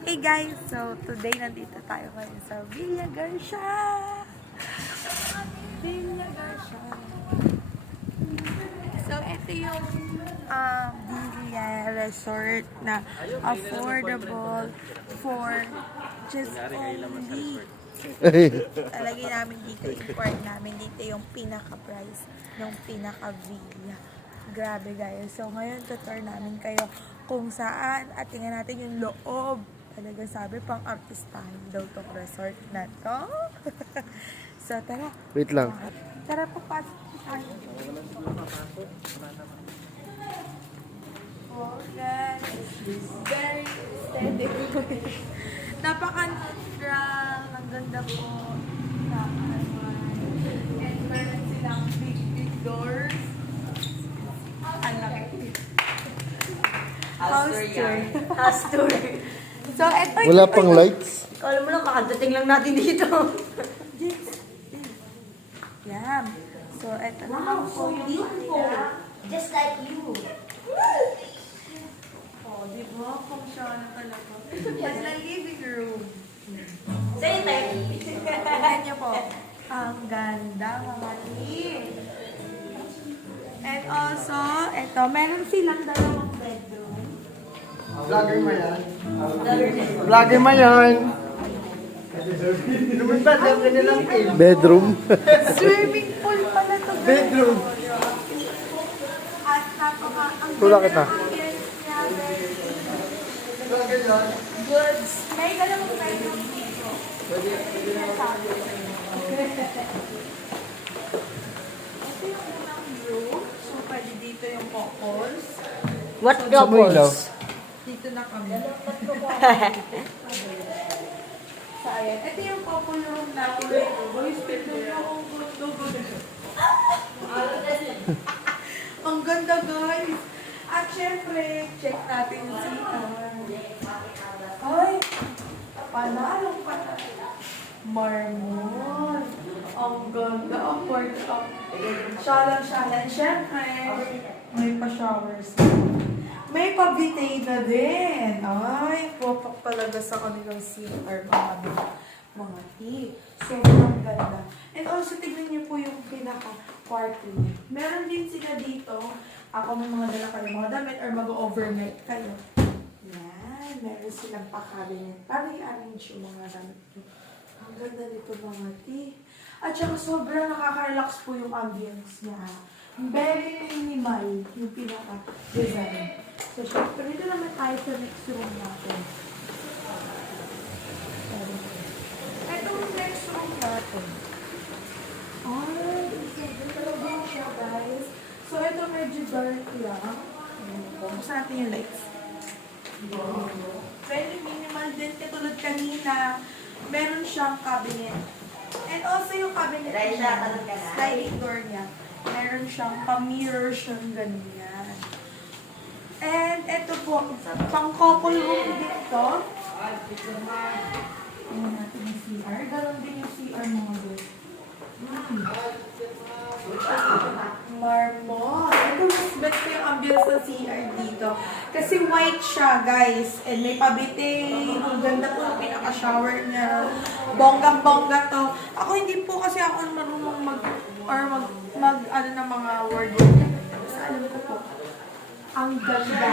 Hey guys! So, today nandito tayo ngayon sa Villa Garcia! Villa Garcia! So, ito yung Villa Resort na affordable for just only talagay namin dito, import namin dito yung pinaka-price ng pinaka-villa. Grabe guys. So, ngayon tutor namin kayo kung saan at tingnan natin yung loob. Talaga sabi, pang artistahin daw tong resort na to. So, tara. Wait lang. Tara, papasok tayo. Oh, guys. Very aesthetic. Napaka-neutral. Ang ganda po. And meron silang big doors. Ang laki. House tour. House tour. So, eto Wala pang lights? Alam mo lang, kakadating lang natin dito. Yan. So, eto naman po yung kanila. Just like you. Oh, di ba? Kung siya na talaga. At na living room. Say tayo. Tignan niyo po. Ang ganda, mga tea. And also, eto, meron silang dalawang bedroom. Vlogger mo yan. Vlogger mo yan. Bedroom. Swimming pool pala to. Guys. Bedroom. At napaka, ang Tula ganda kita. ng ambience niya. Goods. May dalawang bedroom dito. Sinasabi ko. Ito yung unang room. So, pwede dito yung couples. What Sa mo ilaw? Dito na kami. So, ayan. Ito yung couple room natin. Boys, pwede na akong ang ganda, guys. At syempre, check natin yung CR. Ay, panalong panalo. Marmol. Ang ganda. Ang port up. Shalan-shalan. Syempre, may pa-showers. May pa-bitay na din. Ay, pupak talaga sa kanilang CR mga tea. So, ang ganda. And also, tignan niyo po yung pinaka-kwarto niya. Meron din sila dito. Ako may mga dala kayo mga damit or mag-overnight kayo. Yan. Meron silang pa-cabinet para i-arrange yung mga damit niyo. Ang ganda nito mga tea. At saka sobrang nakaka-relax po yung ambience niya. Very minimal yung pinaka-design. So, syempre, dito naman tayo sa next room natin. Itong next room natin. Ay, ganda lang siya, guys. So, ito medyo dark lang. Buksan natin yung lights. Very minimal din. Katulad kanina, meron siyang cabinet. And also yung cabinet niya, sliding door niya, meron siyang pa-mirror siyang ganyan. And ito po, pang-couple room dito. Tingnan natin yung CR. Ganon din yung CR mga guys. Marmol. Ito mas bet ko yung ambience ng CR dito. Kasi white siya, guys. And may pabite. Ang ganda po ng pinaka-shower niya. Bonggang-bongga to. Ako hindi po kasi ako marunong ano ng mga wardrobe. Basta alam ko po. Ang ganda.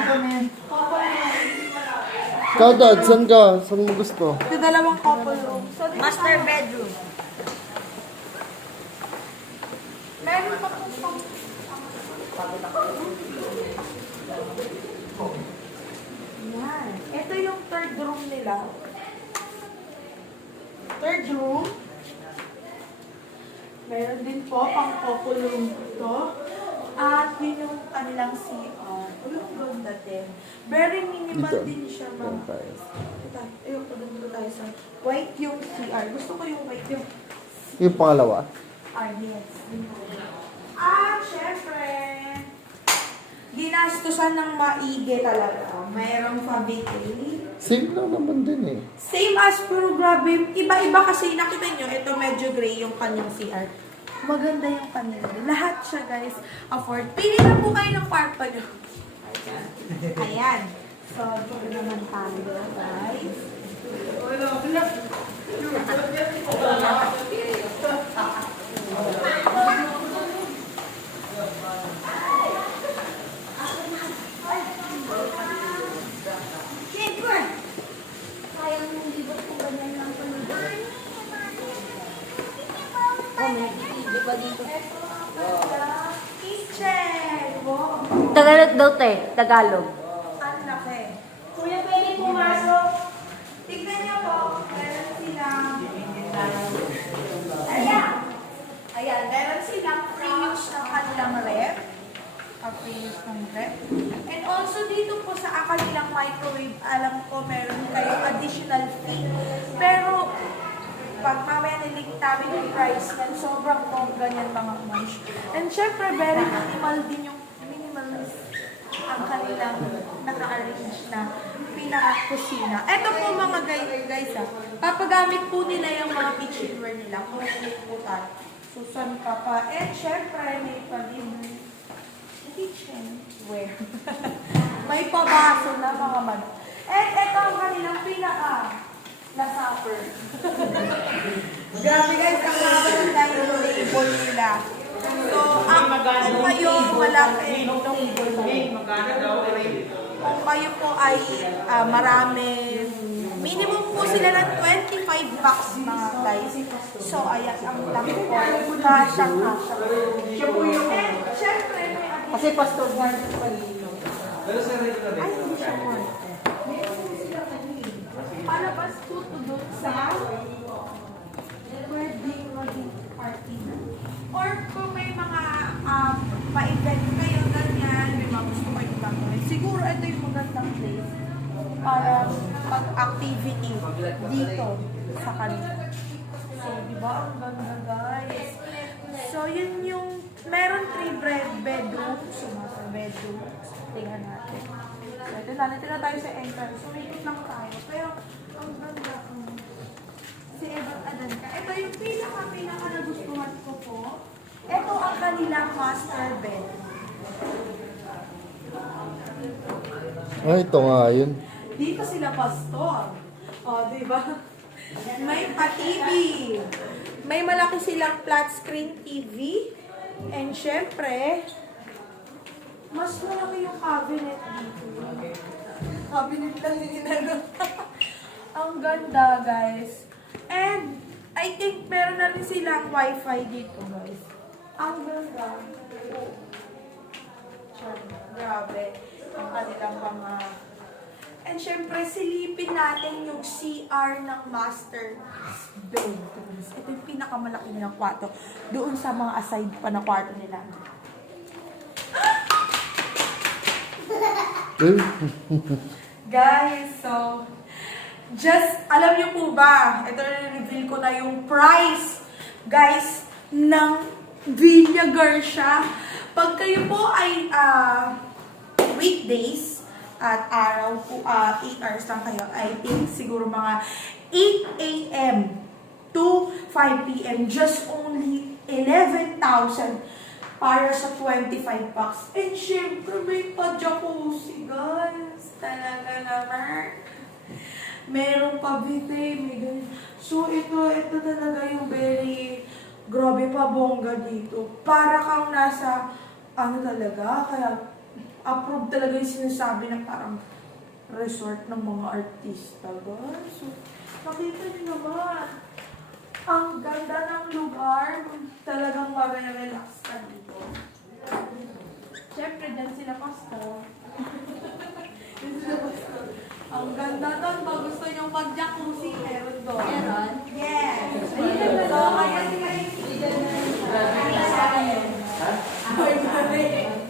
Ikaw, Dad, saan ka? Saan mo gusto? Ito dalawang couple room. So, dito Master tayo- bedroom. Meron pa po pang... Yan. Ito yung third room nila. Third room. Meron din po pang couple room ito. At yun yung kanilang CR. Yung ganda din. Very minimal Dito. din siya, Yan mga. tayo. Ayun, dito tayo sa white yung CR. Gusto ko yung white yung Yung pangalawa? yes. Ah, syempre, ginastusan ng maigi talaga. Mayroong pabitay. Same lang naman din eh. Same as pero grabe. Iba-iba kasi nakita nyo, ito medyo gray yung kanyang CR. Maganda yung kanila. Lahat siya guys, afford. Pili na po kayo ng kwarto nyo. Ayan. So, dito naman tayo guys. Siyempre! Sayang yung libot kung ganyan lang panigay. Oh, may TV pa dito. Kitchen! Wow! Tagalog daw, te. Tagalog. Ang laki. Kuya, pwede pumasok. Tignan niyo po, meron silang... Ayan! Ayan, meron silang free use ng kanilang ref. Free use ng ref. And also dito po sa kanilang microwave, alam ko meron kayong additional fee. Pero pag mamaya nilink namin yung price niyan, sobrang bongga niyan mga munch. And syempre, very minimal din yung minimalist ang kanilang naka-arrange na pinaka-kusina. Ito po mga guys papagamit po nila yung mga kitchenware nila. Kung po tayo. Susan ka pa. And syempre, may palibre kitchenware. May pabaso na mga manok. And ito ang kanilang pinaka na supper. Grabe guys, ang haba ng dining table nila. So, ang kung kayo malaki kung kayo po ay marami, minimum po sila ng 25 bucks mga guys. So, ayan, ang laki po. Kasha-kasha. And, syempre, may Kasi pastor niya pa dito. ay, hindi siya worth. Palabas po to doon sa birthday maging party. Or kung may mga pa-event kayo, ganyan, may mga gusto kayo gagawin. Siguro ito yung magandang place para mag-activity dito sa kanila. So, di ba? Ang ganda, guys. So, yun yung, meron 3 bedroom. So, nasa bedroom. Tingnan natin. So, ito na tayo sa entrance. So, ikot lang tayo. Pero, ang ganda. Si Evan Adan ka. Ito yung pinaka nagustuhan ko po. Ito ang kanilang master bed. Ay, ito nga yun. Dito sila pastor. O, di ba? May pa-TV. May malaki silang flat screen TV. And syempre, mas malaki yung cabinet dito. Cabinet lang yung inano. Ang ganda, guys. And, I think meron na rin silang wifi dito, guys. Ang ganda. Grabe. Ang kanilang mga... And syempre, silipin natin yung CR ng master bedrooms. Ito yung pinakamalaki nilang kwarto. Doon sa mga aside pa na kwarto nila. Guys, so, just, alam niyo po ba, ito na reveal ko na yung price, guys, ng Villa Garcia. Pag kayo po ay weekdays, at araw po, 8 hours lang kayo, I think siguro mga 8 a.m. to 5 p.m. Just only 11,000 para sa 25 bucks. And syempre, may pa-jacuzzi, guys. Talaga naman. Meron pa bidet, may ganun. So, ito talaga yung very, grabe pa bongga dito. Para kang nasa, ano talaga, kaya, approve talaga yung sinasabi na parang resort ng mga artista, guys. So, makita niyo naman. Ang ganda ng lugar. Talagang mag-relax ka dito. Siyempre, dyan sila pastor. Dyan sila pastor. Ang ganda doon. Pag gusto nyo mag-jacuzzi, meron doon. Meron? Yes. So, ayan guys.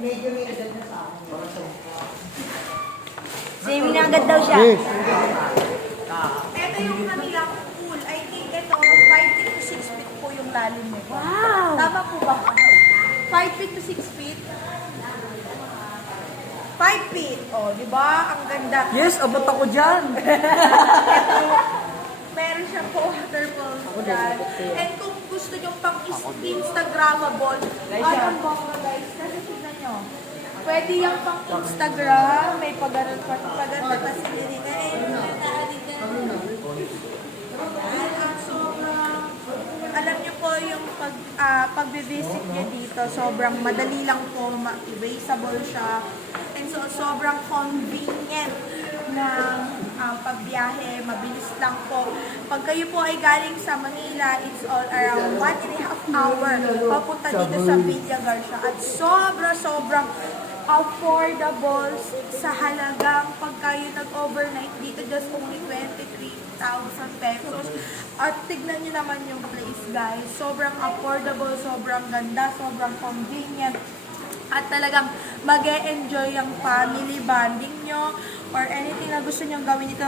Medyo may agad na sa akin. Same na agad daw siya. Yes. Ito yung kanilang pool. I think ito, 5 feet to 6 feet po yung lalim nito. Wow! Tama po ba? 5 feet to 6 feet? 5 feet. O, di ba? Ang ganda. Yes, abot ako dyan. Ito, meron siyang po waterfall dyan. And kung gusto nyo pang Instagrammable, ang bongga guys, kasi tignan nyo. Pwede yung pang Instagram, may pag-aral pa si Lirika. pagbe-visit nyo dito, sobrang madali lang po, erasable siya. And so, sobrang convenient ng pagbiyahe, mabilis lang po. Pag kayo po ay galing sa Manila, it's all around 1.5 hour papunta dito sa Villa Garcia. At sobrang affordable sa halagang pag kayo nag-overnight dito, just only 23,000 pesos. At tignan nyo naman yung place, guys. Sobrang affordable, sobrang ganda, sobrang convenient. At talagang mag-e-enjoy yung family bonding nyo or anything na gusto nyo gawin dito.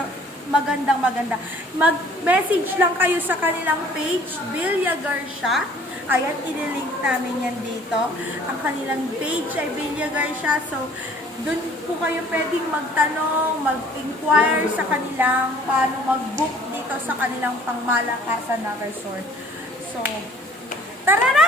Maganda. Mag-message lang kayo sa kanilang page, Villa Garcia. Ayan, ililink namin yan dito. Ang kanilang page ay Villa Garcia. So, dun po kayo pwedeng magtanong, mag-inquire sa kanilang paano mag-book dito sa kanilang pangmalakasan na resort. So, tara na!